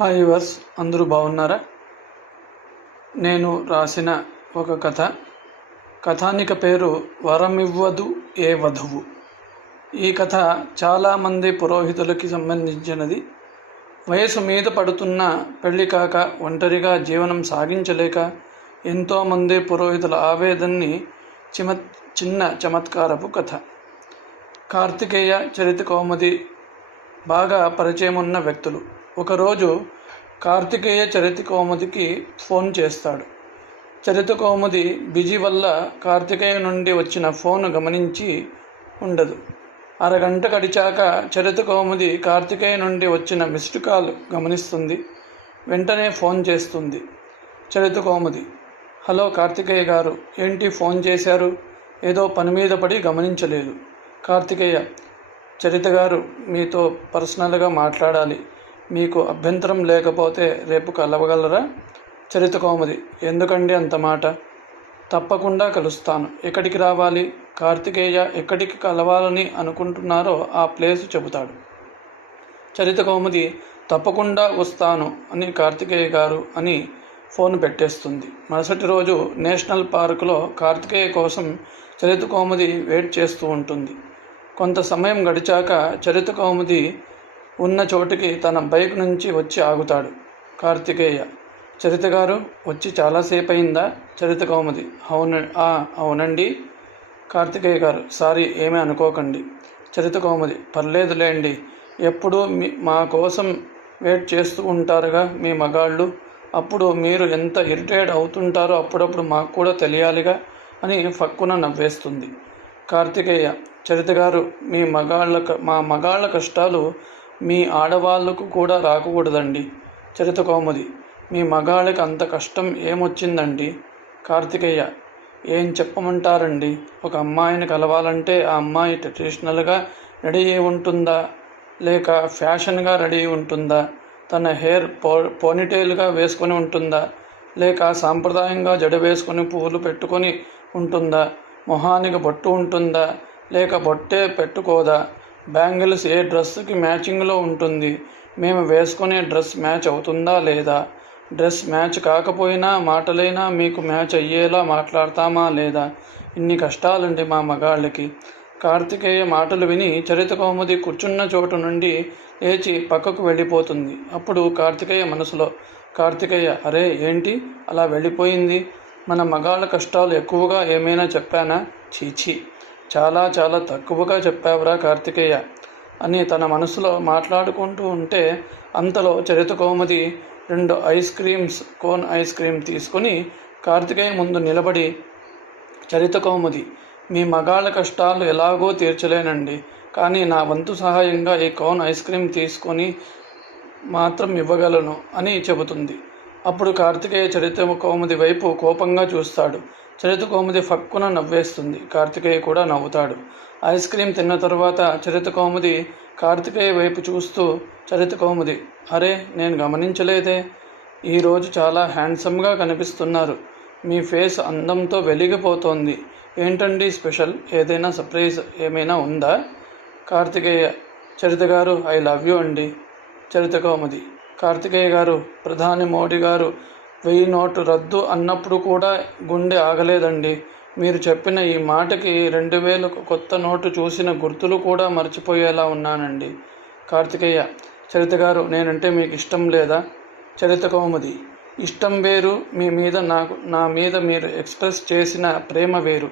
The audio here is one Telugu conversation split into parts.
హాయ్ వర్స్ అందరూ బాగున్నారా? నేను రాసిన ఒక కథ. కథానిక పేరు వరమివ్వదు ఏ వధువు. ఈ కథ చాలామంది పురోహితులకి సంబంధించినది. వయసు మీద పడుతున్న పెళ్ళి కాక ఒంటరిగా జీవనం సాగించలేక ఎంతోమంది పురోహితుల ఆవేదనని చిమ చిన్న చమత్కారపు కథ. కార్తికేయ చరిత కౌముది బాగా పరిచయం ఉన్న వ్యక్తులు. ఒకరోజు కార్తికేయ చరిత కౌముదికి ఫోన్ చేస్తాడు. చరిత కౌముది బిజీ వల్ల కార్తికేయ నుండి వచ్చిన ఫోన్ గమనించి ఉండదు. అరగంట గడిచాక చరిత కౌముది కార్తికేయ నుండి వచ్చిన మిస్డ్ కాల్ గమనిస్తుంది. వెంటనే ఫోన్ చేస్తుంది. చరిత కౌముది హలో కార్తికేయ గారు ఏంటి ఫోన్ చేశారు? ఏదో పని మీద పడి గమనించలేదు. కార్తికేయ చరిత గారు మీతో పర్సనల్గా మాట్లాడాలి. మీకు అభ్యంతరం లేకపోతే రేపు కలవగలరా? చరిత కోమది. ఎందుకండి అంత మాట? తప్పకుండా కలుస్తాను. ఎక్కడికి రావాలి? కార్తికేయ ఎక్కడికి కలవాలని అనుకుంటున్నారో ఆ ప్లేస్ చెబుతాడు. చరితకవుముది తప్పకుండా వస్తాను అని కార్తికేయ గారు అని ఫోన్ పెట్టేస్తుంది. మరుసటి రోజు నేషనల్ పార్కులో కార్తికేయ కోసం చరిత కౌముది వెయిట్ చేస్తూ ఉంటుంది. కొంత సమయం గడిచాక చరిత కౌముది ఉన్న చోటుకి తన బైక్ నుంచి వచ్చి ఆగుతాడు. కార్తికేయ చరిత గారు వచ్చి చాలాసేపు అయిందా చరిత కౌముది అవును "ఆ, అవునండి. కార్తికేయ గారు సారీ ఏమీ అనుకోకండి. చరిత కౌముది పర్లేదులేండి. ఎప్పుడూ మీ మా కోసం వెయిట్ చేస్తూ ఉంటారుగా మీ మగాళ్ళు. అప్పుడు మీరు ఎంత ఇరిటేట్ అవుతుంటారో అప్పుడప్పుడు మాకు కూడా తెలియాలిగా అని ఫక్కున నవ్వేస్తుంది. కార్తికేయ చరిత గారు మీ మగాళ్ళ మా మగాళ్ళ కష్టాలు మీ ఆడవాళ్ళకు కూడా రాకూడదండి. చరిత కౌముది మీ మగాళ్ళకి అంత కష్టం ఏమొచ్చిందండి? కార్తికేయ ఏం చెప్పమంటారండి? ఒక అమ్మాయిని కలవాలంటే ఆ అమ్మాయి ట్రెడిషనల్గా రెడీ అయి ఉంటుందా? లేక ఫ్యాషన్గా రెడీ ఉంటుందా? తన హెయిర్ పో పోనీటైల్గా వేసుకొని ఉంటుందా? లేక సాంప్రదాయంగా జడ వేసుకొని పువ్వులు పెట్టుకొని ఉంటుందా? మొహానికి బొట్టు ఉంటుందా? లేక బొట్టే పెట్టుకోదా? బ్యాంగిల్స్ ఏ డ్రెస్కి మ్యాచింగ్లో ఉంటుంది? మేము వేసుకునే డ్రెస్ మ్యాచ్ అవుతుందా లేదా? డ్రెస్ మ్యాచ్ కాకపోయినా మాటలైనా మీకు మ్యాచ్ అయ్యేలా మాట్లాడతామా లేదా? ఇన్ని కష్టాలండి మా మగాళ్ళకి. కార్తికేయ మాటలు విని చరిత కౌముది కూర్చున్న చోటు నుండి లేచి పక్కకు వెళ్ళిపోతుంది. అప్పుడు కార్తికేయ మనసులో కార్తికేయ అరే ఏంటి? అలా వెళ్ళిపోయింది? మన మగాళ్ళ కష్టాలు ఎక్కువగా ఏమైనా చెప్పానా? చీచీ. చాలా చాలా తక్కువగా చెప్పావురా కార్తికేయ. అని తన మనసులో మాట్లాడుకుంటూ ఉంటే అంతలో చరిత కోమది రెండు ice creams cone ice cream తీసుకుని కార్తికేయ ముందు నిలబడి చరిత కౌముది మీ మగాళ్ళ కష్టాలు ఎలాగో తీర్చలేనండి. కానీ నా వంతు సహాయంగా ఈ కోన్ ఐస్ క్రీమ్ తీసుకొని మాత్రం ఇవ్వగలను అని చెబుతుంది. అప్పుడు కార్తికేయ చరిత కౌముది వైపు కోపంగా చూస్తాడు. చరిత కౌముది ఫక్కున నవ్వేస్తుంది. కార్తికేయ కూడా నవ్వుతాడు. ఐస్ క్రీమ్ తిన్న తర్వాత చరితకౌముది కార్తికేయ వైపు చూస్తూ చరితకౌముది అరే నేను గమనించలేదే. ఈరోజు చాలా హ్యాండ్సమ్గా కనిపిస్తున్నారు. మీ ఫేస్ అందంతో వెలిగిపోతోంది. ఏంటండి స్పెషల్? ఏదైనా సర్ప్రైజ్ ఏమైనా ఉందా? కార్తికేయ చరిత గారు ఐ లవ్ యూ అండి. చరితకౌముది కార్తికేయ గారు ప్రధాని మోడీ గారు వెయ్యి నోటు రద్దు అన్నప్పుడు కూడా గుండె ఆగలేదండి. మీరు చెప్పిన ఈ మాటకి రెండు వేలకు కొత్త నోటు చూసిన గుర్తులు కూడా మర్చిపోయేలా ఉన్నానండి. కార్తికేయ చరిత గారు నేనంటే మీకు ఇష్టం లేదా? చరిత కౌముది ఇష్టం వేరు మీ మీద నాకు నా మీద మీరు ఎక్స్ప్రెస్ చేసిన ప్రేమ వేరు.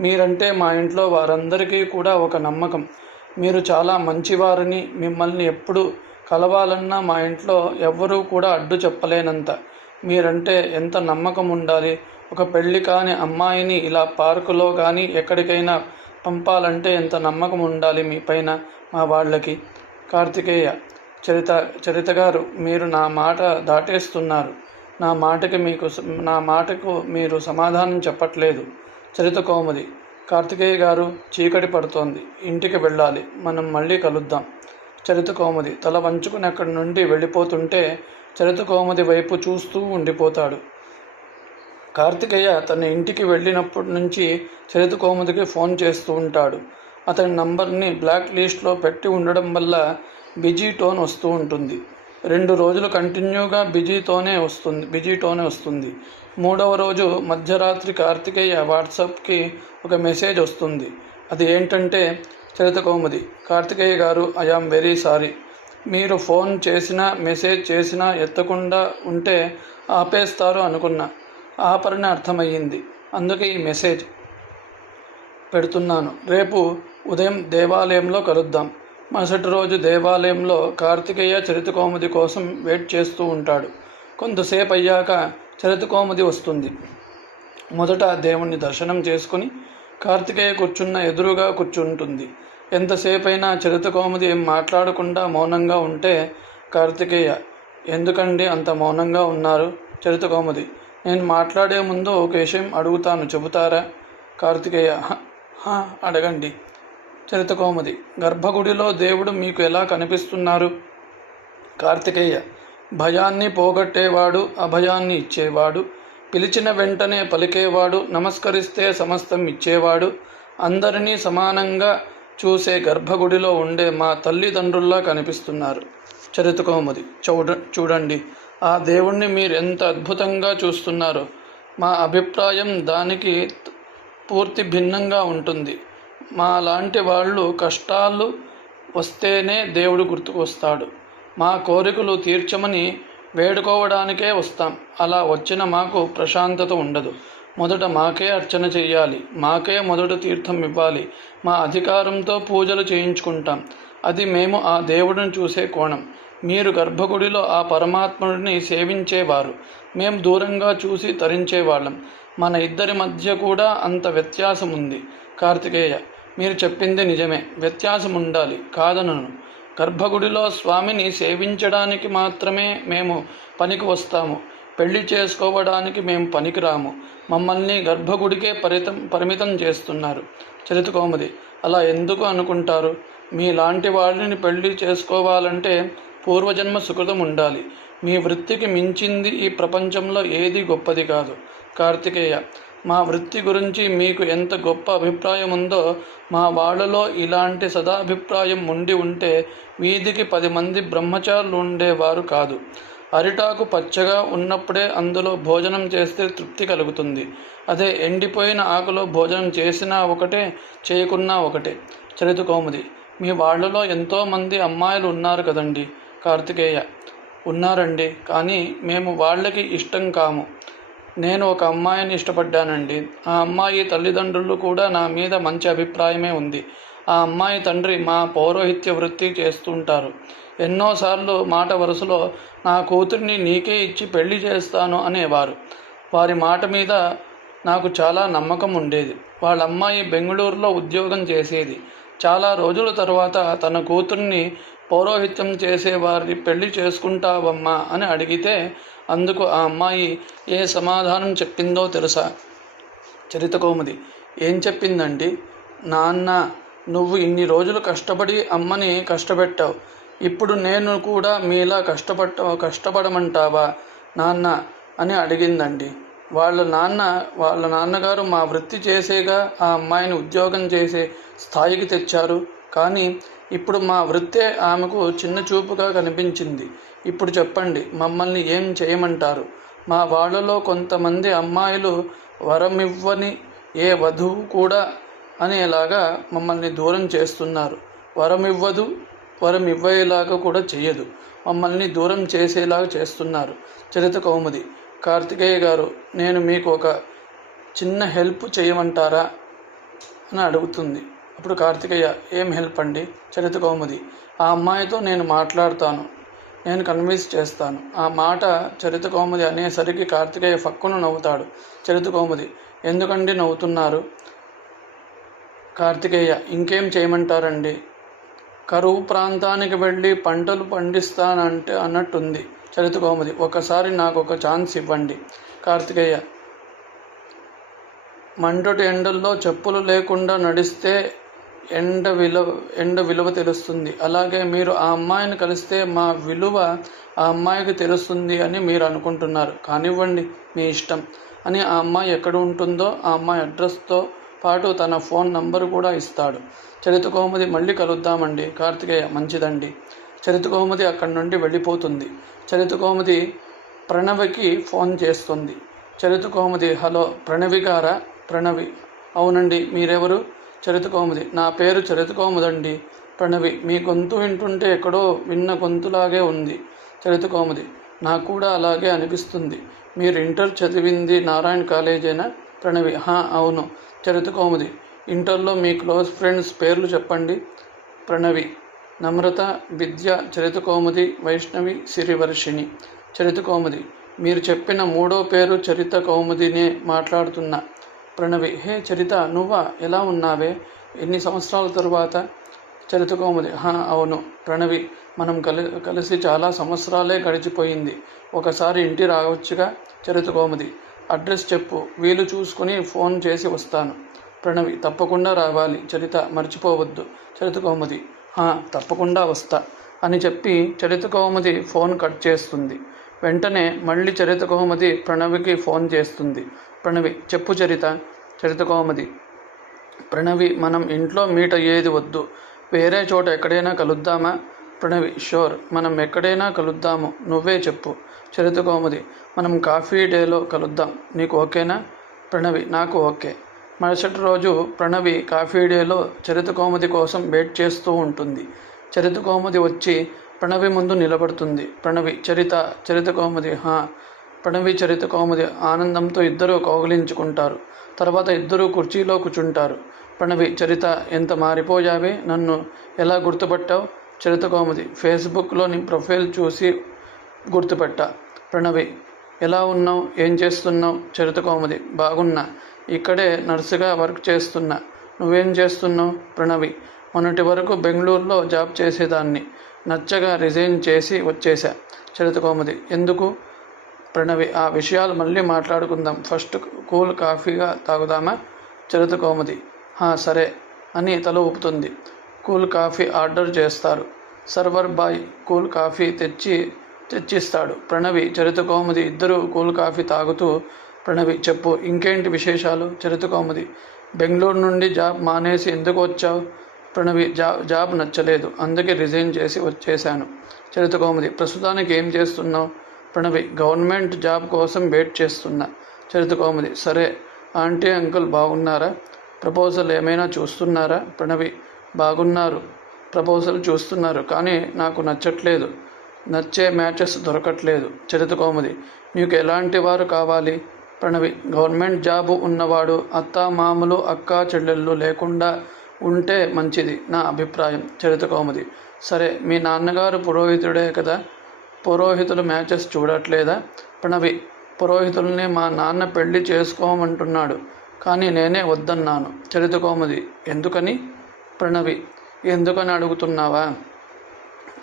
మీరంటే మా ఇంట్లో వారందరికీ కూడా ఒక నమ్మకం. మీరు చాలా మంచివారని మిమ్మల్ని ఎప్పుడు కలవాలన్నా మా ఇంట్లో ఎవ్వరూ కూడా అడ్డు చెప్పలేనంత. మీరంటే ఎంత నమ్మకం ఉండాలి ఒక పెళ్ళి కాని అమ్మాయిని ఇలా పార్కులో కానీ ఎక్కడికైనా పంపాలంటే ఎంత నమ్మకం ఉండాలి మీ పైన మా వాళ్ళకి? కార్తికేయ చరిత చరిత గారు మీరు నా మాట దాటేస్తున్నారు. నా మాటకి మీకు నా మాటకు మీరు సమాధానం చెప్పట్లేదు. చరిత కోమది కార్తికేయ గారు చీకటి పడుతోంది. ఇంటికి వెళ్ళాలి మనం మళ్ళీ కలుద్దాం. చరిత కోమది తల వంచుకుని అక్కడి నుండి వెళ్ళిపోతుంటే చరితకోమది వైపు చూస్తూ ఉండిపోతాడు. కార్తికేయ తన ఇంటికి వెళ్ళినప్పటి నుంచి చరితకోమదికి ఫోన్ చేస్తూ ఉంటాడు. అతని నంబర్ని బ్లాక్ లిస్ట్లో పెట్టి ఉండడం వల్ల బిజీ టోన్ వస్తూ ఉంటుంది. రెండు రోజులు కంటిన్యూగా బిజీతోనే వస్తుంది బిజీతోనే వస్తుంది. మూడవ రోజు మధ్యరాత్రి కార్తికేయ వాట్సాప్కి ఒక మెసేజ్ వస్తుంది. అది ఏంటంటే Charitha Kaumudi Karthikeya garu I am very sorry. మీరు ఫోన్ చేసినా మెసేజ్ చేసినా ఎత్తకుండా ఉంటే ఆపేస్తారు అనుకున్నా. ఆపరని అర్థమయ్యింది. అందుకే ఈ మెసేజ్ పెడుతున్నాను. రేపు ఉదయం దేవాలయంలో కలుద్దాం. మరుసటి రోజు దేవాలయంలో కార్తికేయ చరితకోముది కోసం వెయిట్ చేస్తూ ఉంటాడు. కొంతసేపు అయ్యాక చరితకోముది వస్తుంది. మొదట దేవుణ్ణి దర్శనం చేసుకుని కార్తికేయ కూర్చున్న ఎదురుగా కూర్చుంటుంది. ఎంతసేపైనా చరితకోముది ఏం మాట్లాడకుండా మౌనంగా ఉంటే కార్తికేయ ఎందుకండి అంత మౌనంగా ఉన్నారు? చరితకోముది నేను మాట్లాడే ముందు ఒక విషయం అడుగుతాను చెబుతారా కార్తికేయ "హ, హ, అడగండి. గర్భగుడిలో దేవుడు మీకు ఎలా కనిపిస్తున్నారు కార్తికేయ భయాన్ని పోగొట్టేవాడు అభయాన్ని ఇచ్చేవాడు. పిలిచిన వెంటనే పలికేవాడు. నమస్కరిస్తే సమస్తం ఇచ్చేవాడు. అందరినీ సమానంగా చూసే గర్భగుడిలో ఉండే మా తల్లిదండ్రుల్లా కనిపిస్తున్నారు. చరితకోముది చూడ చూడండి. ఆ దేవుణ్ణి మీరు ఎంత అద్భుతంగా చూస్తున్నారో. మా అభిప్రాయం దానికి పూర్తి భిన్నంగా ఉంటుంది. మా లాంటి వాళ్ళు కష్టాలు వస్తేనే దేవుడు గుర్తుకొస్తాడు మా కోరికలు తీర్చమని వేడుకోవడానికే వస్తాం. అలా వచ్చిన మాకు ప్రశాంతత ఉండదు. మొదట మాకే అర్చన చేయాలి మాకే మొదట తీర్థం ఇవ్వాలి. మా అధికారంతో పూజలు చేయించుకుంటాం. అది మేము ఆ దేవుడిని చూసే కోణం. మీరు గర్భగుడిలో ఆ పరమాత్ముడిని సేవించేవారు. మేము దూరంగా చూసి తరించేవాళ్ళం. మన ఇద్దరి మధ్య కూడా అంత వ్యత్యాసం ఉంది కార్తికేయ మీరు చెప్పింది నిజమే. వ్యత్యాసం ఉండాలి కాదనను. గర్భగుడిలో స్వామిని సేవించడానికి మాత్రమే మేము పనికి వస్తాము. పెళ్ళి చేసుకోవడానికి మేము పనికిరాము. మమ్మల్ని గర్భగుడికే పరితం పరిమితం చేస్తున్నారు. చరితకోమది అలా ఎందుకు అనుకుంటారు? మీలాంటి వాళ్ళని పెళ్ళి చేసుకోవాలంటే పూర్వజన్మ సుకృతం ఉండాలి. మీ వృత్తికి మించింది ఈ ప్రపంచంలో ఏది గొప్పది కాదు. కార్తికేయ మా వృత్తి గురించి మీకు ఎంత గొప్ప అభిప్రాయం ఉందో మా వాళ్ళలో ఇలాంటి సదాభిప్రాయం ఉండి ఉంటే వీధికి పది మంది బ్రహ్మచారులు ఉండేవారు కాదు. అరిటాకు పచ్చగా ఉన్నప్పుడే అందులో భోజనం చేస్తే తృప్తి కలుగుతుంది. అదే ఎండిపోయిన ఆకులో భోజనం చేసినా ఒకటే చేయకున్నా ఒకటే. చరితకోముది మీ వాళ్ళలో ఎంతోమంది అమ్మాయిలు ఉన్నారు కదండి కార్తికేయ. ఉన్నారండి కానీ మేము వాళ్ళకి ఇష్టం కాము. నేను ఒక అమ్మాయిని ఇష్టపడ్డానండి. ఆ అమ్మాయి తల్లిదండ్రులు కూడా నా మీద మంచి అభిప్రాయమే ఉంది. ఆ అమ్మాయి తండ్రి మా పౌరోహిత్య వృత్తి చేస్తుంటారు. ఎన్నోసార్లు మాట వరుసలో నా కూతుర్ని నీకే ఇచ్చి పెళ్ళి చేస్తాను అనేవారు. వారి మాట మీద నాకు చాలా నమ్మకం ఉండేది. వాళ్ళ అమ్మాయి బెంగళూరులో ఉద్యోగం చేసేది. చాలా రోజుల తర్వాత తన కూతుర్ని పౌరోహిత్యం చేసేవారిని పెళ్ళి చేసుకుంటావమ్మా అని అడిగితే అందుకు ఆ అమ్మాయి ఏ సమాధానం చెప్పిందో తెలుసా? చరితకోముది ఏం చెప్పిందండి? నాన్న నువ్వు ఇన్ని రోజులు కష్టపడి అమ్మని కష్టపెట్టావు. ఇప్పుడు నేను కూడా మీలా కష్టపట్ట కష్టపడమంటావా నాన్న అని అడిగిందండి. వాళ్ళ నాన్న వాళ్ళ నాన్నగారు మా వృత్తి చేసేగా ఆ అమ్మాయిని ఉద్యోగం చేసే స్థాయికి తెచ్చారు. కానీ ఇప్పుడు మా వృత్తే ఆమెకు చిన్న చూపుగా కనిపించింది. ఇప్పుడు చెప్పండి మమ్మల్ని ఏం చేయమంటారు? మా వాళ్ళలో కొంతమంది అమ్మాయిలు వరమివ్వని ఏ వధువు కూడా అనేలాగా మమ్మల్ని దూరం చేస్తున్నారు. వరమివ్వదు వరం ఇవ్వేలాగా కూడా చెయ్యదు. మమ్మల్ని దూరం చేసేలాగా చేస్తున్నారు. చరిత కౌముది. కార్తికేయ గారు నేను మీకు ఒక చిన్న హెల్ప్ చేయమంటారా అని అడుగుతుంది. అప్పుడు కార్తికేయ ఏం హెల్ప్ అండి? చరిత కౌముది. ఆ అమ్మాయితో నేను మాట్లాడతాను. నేను కన్విన్స్ చేస్తాను. ఆ మాట చరిత కౌముది అనేసరికి కార్తికేయ ఫక్కును నవ్వుతాడు. చరిత కౌముది ఎందుకండి నవ్వుతున్నారు? కార్తికేయ ఇంకేం చేయమంటారండి? కరువు ప్రాంతానికి వెళ్ళి పంటలు పండిస్తానంటే అన్నట్టుంది. చరిత కోమది ఒకసారి నాకు ఒక ఛాన్స్ ఇవ్వండి. కార్తికేయ మంటటి ఎండల్లో చెప్పులు లేకుండా నడిస్తే ఎండ విలువ ఎండ విలువ తెలుస్తుంది. అలాగే మీరు ఆ అమ్మాయిని కలిస్తే మా విలువ ఆ అమ్మాయికి తెలుస్తుంది అని మీరు అనుకుంటున్నారు. కానివ్వండి మీ ఇష్టం. అని ఆ అమ్మాయి ఎక్కడ ఉంటుందో ఆ అమ్మాయి అడ్రస్తో పాటు తన ఫోన్ నంబరు కూడా ఇస్తాడు. చరిత కోమది మళ్ళీ కలుద్దామండి. కార్తికేయ మంచిదండి. చరిత కోమది అక్కడి నుండి వెళ్ళిపోతుంది. చరిత కోమది ప్రణవికి ఫోన్ చేస్తుంది. చరిత కోమది హలో ప్రణవి గారా? ప్రణవి. అవునండి మీరెవరు? చరిత కోమది. నా పేరు చరిత కోమదండి. ప్రణవి మీ గొంతు వింటుంటే ఎక్కడో విన్న గొంతులాగే ఉంది. చరిత కోమది నాకు కూడా అలాగే అనిపిస్తుంది. మీరు ఇంటర్ చదివింది నారాయణ కాలేజేనా? ప్రణవి హా అవును. చరిత కౌముది ఇంటర్లో మీ క్లోజ్ ఫ్రెండ్స్ పేర్లు చెప్పండి. ప్రణవి నమ్రత విద్య చరిత కౌముది వైష్ణవి సిరివర్షిణి. చరిత కౌముది మీరు చెప్పిన మూడో పేరు చరిత కౌముదినే మాట్లాడుతున్నా ప్రణవి. హే చరిత నువ్వా? ఎలా ఉన్నావే? ఎన్ని సంవత్సరాల తరువాత? చరిత కౌముది హా అవును. ప్రణవి మనం కలి కలిసి చాలా సంవత్సరాలే గడిచిపోయింది. ఒకసారి ఇంటి రావచ్చుగా? చరిత కౌముది అడ్రస్ చెప్పు. వీలు చూసుకుని ఫోన్ చేసి వస్తాను. ప్రణవి తప్పకుండా రావాలి. చరిత మర్చిపోవద్దు. చరిత కౌముది హా తప్పకుండా వస్తా అని చెప్పి చరిత కౌముది ఫోన్ కట్ చేస్తుంది. వెంటనే మళ్ళీ చరిత కౌముది ప్రణవికి ఫోన్ చేస్తుంది. ప్రణవి చెప్పు చరిత. చరిత కౌముది ప్రణవి మనం ఇంట్లో మీట్ అయ్యేది వద్దు. వేరే చోట ఎక్కడైనా కలుద్దామా? ప్రణవి షోర్. మనం ఎక్కడైనా కలుద్దాము. నువ్వే చెప్పు. చరిత కౌముది మనం కాఫీ డేలో కలుద్దాం. నీకు ఓకేనా? ప్రణవి నాకు ఓకే. మరుసటి రోజు ప్రణవి కాఫీ డేలో చరితకోముది కోసం వెయిట్ చేస్తూ ఉంటుంది. చరితకోముది వచ్చి ప్రణవి ముందు నిలబడుతుంది. ప్రణవి చరిత చరితకోమది హా. ప్రణవి చరితకోమది ఆనందంతో ఇద్దరూ కౌగిలించుకుంటారు. తర్వాత ఇద్దరూ కుర్చీలో కూర్చుంటారు. ప్రణవి చరిత ఎంత మారిపోయావే? నన్ను ఎలా గుర్తుపట్టావు? చరిత ఫేస్బుక్లోని ఫేస్బుక్లో నీ ప్రొఫైల్ చూసి గుర్తుపెట్టా. ప్రణవి ఎలా ఉన్నావు? ఏం చేస్తున్నావు? చరితకోమది బాగున్నా. ఇక్కడే నర్సుగా వర్క్ చేస్తున్నా. నువ్వేం చేస్తున్నావు? ప్రణవి. మొన్నటి వరకు బెంగళూరులో జాబ్ చేసేదాన్ని. నచ్చగా రిజైన్ చేసి వచ్చేసా చరితకోమది ఎందుకు? ప్రణవి ఆ విషయాలు మళ్ళీ మాట్లాడుకుందాం. First cool కాఫీగా తాగుదామా? చరితకోమది "హా, సరే అని తల ఊపుతుంది. కూల్ కాఫీ ఆర్డర్ చేస్తారు. సర్వర్ బాయ్ కూల్ కాఫీ తెచ్చి తెచ్చిస్తాడు. ప్రణవి చరిత కౌముది ఇద్దరు కూల్ కాఫీ తాగుతూ ప్రణవి చెప్పు ఇంకేంటి విశేషాలు? చరిత కౌముది బెంగళూరు నుండి జాబ్ మానేసి ఎందుకు వచ్చావు? ప్రణవి జాబ్ జాబ్ నచ్చలేదు. అందుకే రిజైన్ చేసి వచ్చేశాను. చరిత కౌముది ప్రస్తుతానికి ఏం చేస్తున్నావు? ప్రణవి గవర్నమెంట్ జాబ్ కోసం వెయిట్ చేస్తున్నా. చరిత కౌముది సరే ఆంటీ అంకుల్ బాగున్నారా? ప్రపోజల్ ఏమైనా చూస్తున్నారా? ప్రణవి బాగున్నారు. ప్రపోజల్ చూస్తున్నారు కానీ నాకు నచ్చట్లేదు. నచ్చే మ్యాచెస్ దొరకట్లేదు. చరిత కౌముది. మీకు ఎలాంటి వారు కావాలి? ప్రణవి. గవర్నమెంట్ జాబు ఉన్నవాడు అత్త మామలు అక్క చెల్లెళ్ళు లేకుండా ఉంటే మంచిది నా అభిప్రాయం. చరిత కౌముది. సరే మీ నాన్నగారు పురోహితుడే కదా? పురోహితులు మ్యాచెస్ చూడట్లేదా? ప్రణవి. పురోహితుల్ని మా నాన్న పెళ్ళి చేసుకోమంటున్నాడు. కానీ నేనే వద్దన్నాను. చరిత కౌముది. ఎందుకని? ప్రణవి. ఎందుకని అడుగుతున్నావా?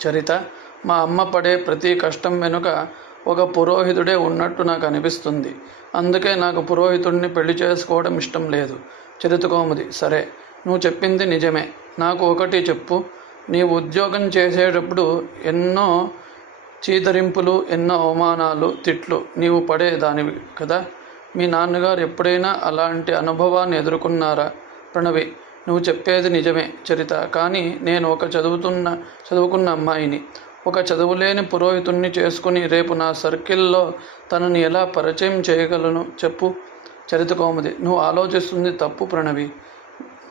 చరిత. మా అమ్మ పడే ప్రతి కష్టం వెనుక ఒక పురోహితుడే ఉన్నట్టు నాకు అనిపిస్తుంది. అందుకే నాకు పురోహితుడిని పెళ్ళి చేసుకోవడం ఇష్టం లేదు. చరిత సరే నువ్వు చెప్పింది నిజమే. నాకు ఒకటి చెప్పు. నీవు ఉద్యోగం చేసేటప్పుడు ఎన్నో చీదరింపులు ఎన్నో అవమానాలు తిట్లు నీవు పడేదానివి కదా? మీ నాన్నగారు ఎప్పుడైనా అలాంటి అనుభవాన్ని ఎదుర్కొన్నారా? ప్రణవి నువ్వు చెప్పేది నిజమే చరిత. కానీ నేను ఒక చదువుతున్న చదువుకున్న అమ్మాయిని. ఒక చదువులేని పురోహితుణ్ణి చేసుకుని రేపు నా సర్కిల్లో తనని ఎలా పరిచయం చేయగలను చెప్పు. చరితకోమది నువ్వు ఆలోచిస్తుంది తప్పు ప్రణవి.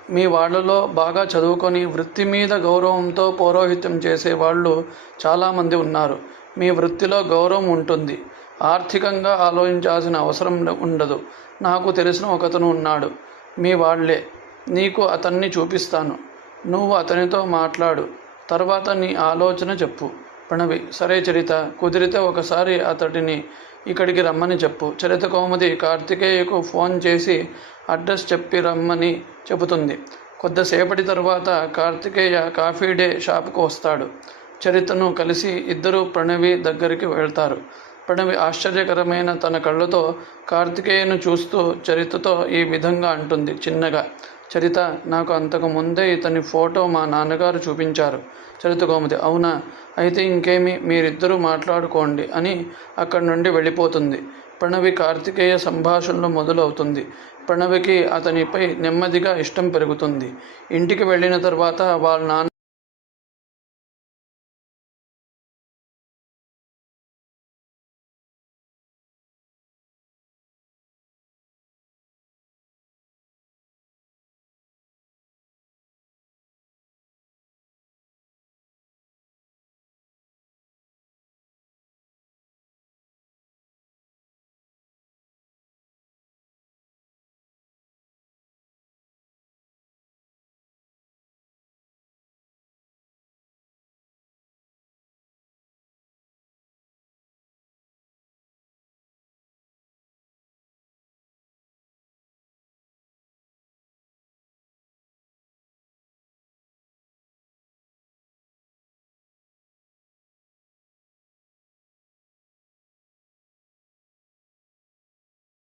మీ వాళ్ళలో బాగా చదువుకొని వృత్తి మీద గౌరవంతో పౌరోహిత్యం చేసే వాళ్ళు చాలామంది ఉన్నారు. మీ వృత్తిలో గౌరవం ఉంటుంది. ఆర్థికంగా ఆలోచించాల్సిన అవసరం ఉండదు. నాకు తెలిసిన ఒకతను ఉన్నాడు. మీ వాళ్ళే. నీకు అతన్ని చూపిస్తాను. నువ్వు అతనితో మాట్లాడు. తర్వాత నీ ఆలోచన చెప్పు. ప్రణవి సరే చరిత కుదిరితే ఒకసారి అతడిని ఇక్కడికి రమ్మని చెప్పు. చరిత కౌముది కార్తికేయకు ఫోన్ చేసి అడ్రస్ చెప్పి రమ్మని చెబుతుంది. కొద్దిసేపటి తర్వాత కార్తికేయ కాఫీ డే షాప్కు వస్తాడు. చరితను కలిసి ఇద్దరు ప్రణవి దగ్గరికి వెళ్తారు. ప్రణవి ఆశ్చర్యకరమైన తన కళ్ళతో కార్తికేయను చూస్తూ చరితతో ఈ విధంగా అంటుంది. చిన్నగా చరిత నాకు అంతకు ముందే ఇతని ఫోటో మా నాన్నగారు చూపించారు. చరిత కోమతి అవునా? అయితే ఇంకేమి? మీరిద్దరూ మాట్లాడుకోండి అని అక్కడి నుండి వెళ్ళిపోతుంది. ప్రణవి కార్తికేయ సంభాషణలు మొదలవుతుంది. ప్రణవికి అతనిపై నెమ్మదిగా ఇష్టం పెరుగుతుంది. ఇంటికి వెళ్ళిన తర్వాత వాళ్ళ నాన్న